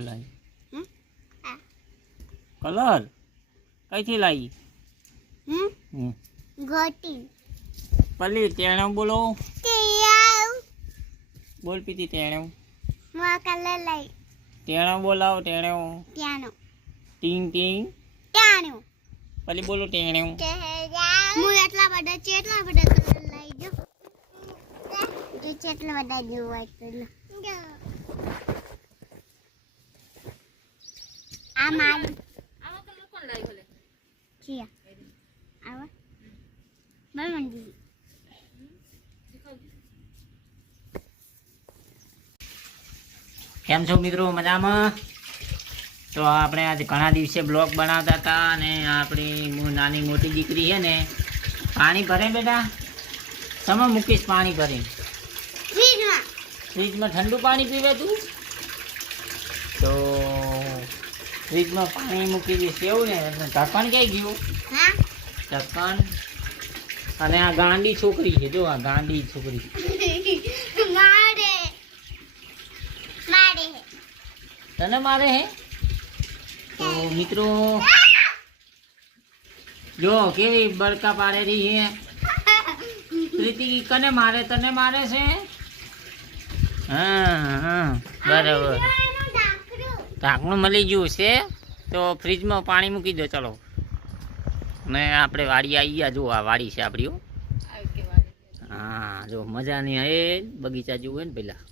લાવી કલર કઈથી લાવી ગોટી પલી તેણે બોલો બોલ પીતી તેણે માં કલર લઈ તેણે બોલાવો તેણે ત્યાંનો ટીંગ ટીંગ ત્યાંનો પલી બોલો તેણે હું એટલા બધા કલર લઈ જો કેટલા બધા જોવા કલર આ મારું આવા કલર કોણ લાવ્યો લે ચિયા આવા બલવંતી કેમ છો મિત્રો મજામાં? તો આપણે આજે ઘણા દિવસે બ્લોગ બનાવતા હતા અને આપણી નાની મોટી દીકરી છે ને પાણી ભરે બેટા સમય મૂકીશ પાણી ભરી ફ્રીજમાં ઠંડુ પાણી પીવે તું તો ફ્રીજમાં પાણી મૂકી દઈશ એવું ને ઢક્કણ ક્યાંય ગયું ઢક્કણ અને આ ગાંડી છોકરી છે જો આ ગાંડી છોકરી તને મારે હે તો મિત્રો જો કેવી બળકા પાડેલી છે પ્રીતિ કને મારે તને મારે છે હા બરાબર ઢાંકણું મળી ગયું છે તો ફ્રીજમાં પાણી મૂકી દો ચલો ને આપણે વાડી આવી ગયા જો આ વાડી છે આપણી હા જો મજાની એ બગીચા જેવું હોય ને પેલા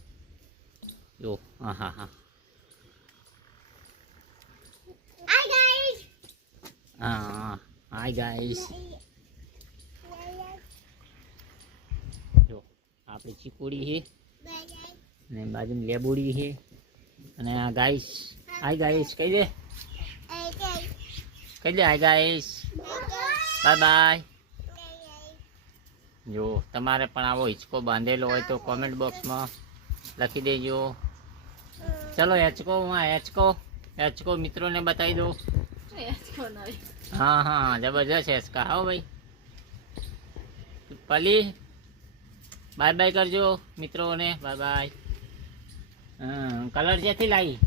જો હા હા હા હા હાય ગાઈસ જો આપણી ચીકુડી છે ને બાજુમાં લેબુડી છે અને આ ગાઈસ હાય ગાઈસ કહી દે હાય ગાઈસ બાય બાય જો તમારે પણ આવો હિંચકો બાંધેલો હોય તો કોમેન્ટ બોક્સમાં લખી દેજો ચલો હેચકો મિત્રોને બતાવી દો હા હા જબરજસ્ત હેચકા હા ભાઈ પલી બાય બાય કરજો મિત્રોને બાય બાય કલર જ્યાંથી લાવી